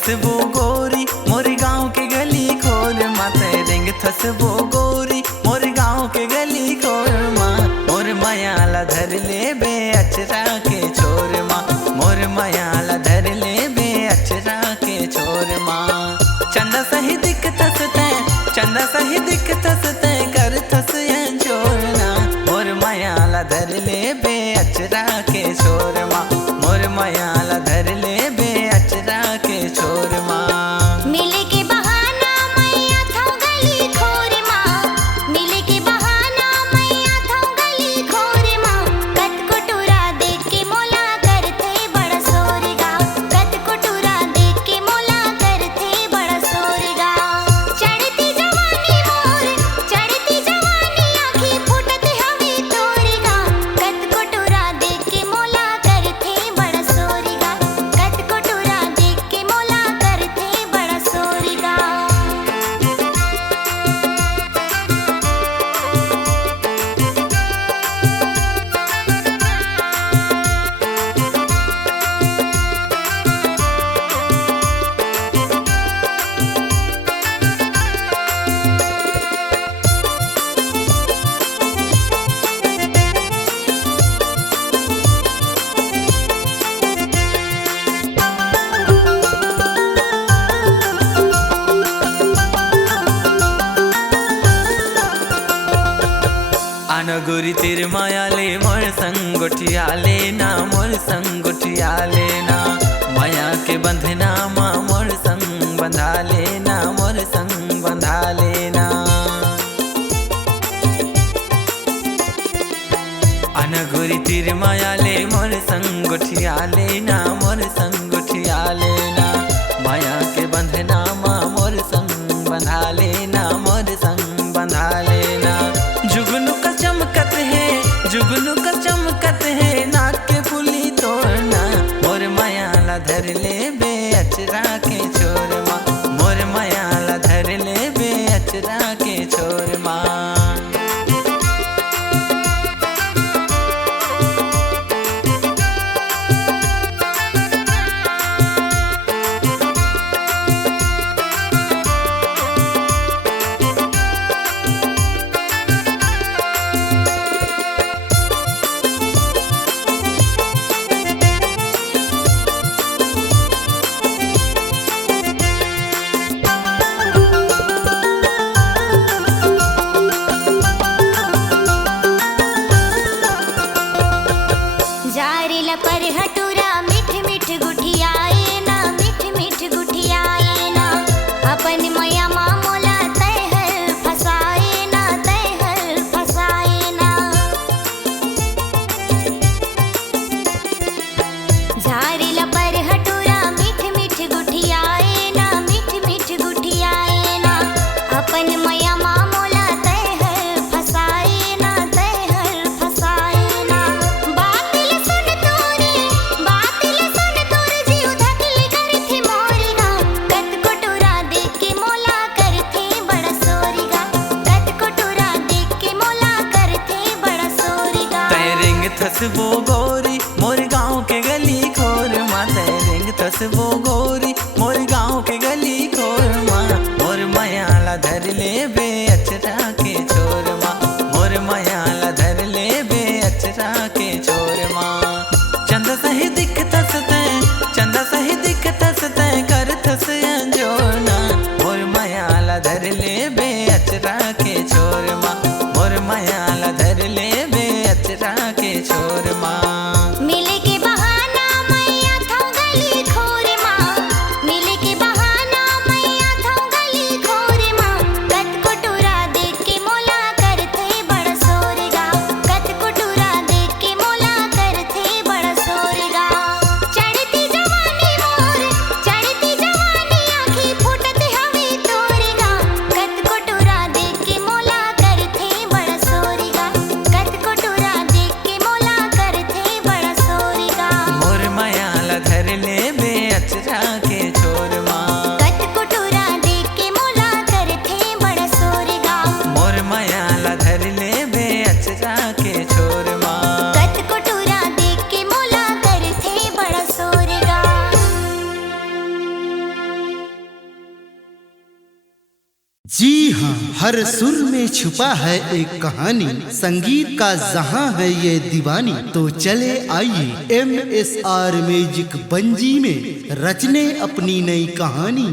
थसबो गोरी मोर गाँव के गली खोर माँ, तेरेंग थसबो गोरी मोर गाँव के गली खोर माँ। मोर मयाला धर ले बे अचरा के छोर माँ, मोर मयाला धर ले बे अचरा के छोर माँ। चंदा सही दिख थसते, चंदा सही दिख थसते कर थस छोरना। मोर मयाला धर ले बे अचरा के छोर माँ, मोर मयाला धर ले बे अचरा के छोर माँ। मिले के बहाना मैया था गली खोर माँ, मिले के बहाना मैया था गली खोर माँ। कत कुटुरा देख के मोला करथे बड़ा सोरगा, कत कुटुरा देख के मोला करथे बड़ा सोरगा। चढ़ती जवानी मोर, चढ़ती जवानी आँखी फूटत हवे तोरगा। कत कुटुरा देख के मोला करथे बड़ा सोरगा, कत कुटुरा देख के मोला करथे बड़ा सोरगा। अनगुरी तेर माया ले मोर संग गोठिया लेना, मोर संग गोठिया लेना। माया के बंधना माँ मोर संग बंधा लेना, मोर संग बंधा लेना। अनगुरी तेर माया ले मोर संग गोठिया लेना, मोर संग गोठिया लेना। माया के बंधना माँ मोर संग बंधा लेना, मोर संग बंधा लेना। जुगनू का चमकत है, जुगनू का चमकत है नाक के फुली तोड़ना। मोर मयाला धर ले बे अचरा के छोर माँ, मोर मयाला धर ले बे अचरा के छोर माँ। जारिला पर हटूरा मिठ मिठ गुठियाए ना, मिठ मिठ गुठियाए ना। अपन मया मामोला तय हल फसाए ना, तय हल फसाए ना। जारिला पर हटूरा मिठ मिठ गुठियाए ना, मिठ मिठ गुठियाए ना। अपन मया मामोला तय हल फसाए ना, तय हल फसाए ना। बातिल सुन तोरे, बातिल सुन तोरे जीव धकली करथे मोरगा। कत कुटुरा देख के मोला करथे बड़ा सोरगा, कत कुटुरा देख के मोला करथे बड़ा सोरगा। तेरेंग थसबो गोरी मोर गाँव के गली खोर माँ, तेरेंग थसबो गोरी मोर गाँव के गली खोर माँ। मोर मयाला धर ले बे अचरा के छोर माँ, मोर मयाला धर ले बे अचरा के छोर माँ। चंदा सही दिख थसते, चंदा सही दिख थसते कर थस जोड़ना। मोर मयाला धर ले बे अचरा के छोर माँ, मोर मयाला धर ले बे अचरा के छोर माँ। मिले के बहाना मैया था गली खोर माँ, मिले के बहाना मैया था गली खोर माँ। कत कुटुरा देख के मोला करथे बड़ा सोरगा, कत कुटुरा देख के मोला करथे बड़ा सोरगा। चढ़ती जवानी मोर, चढ़ती जवानी आँखी फूटत हवे तोरगा। कत कुटुरा देख के मोला करथे बड़ा सोरगा, कत कुटुरा देख के मोला करथे जी हाँ, हर सुर में छुपा है एक कहानी, संगीत का जहां है ये दीवानी। तो चले आइए MSR म्यूजिक बंजी में रचने अपनी नई कहानी।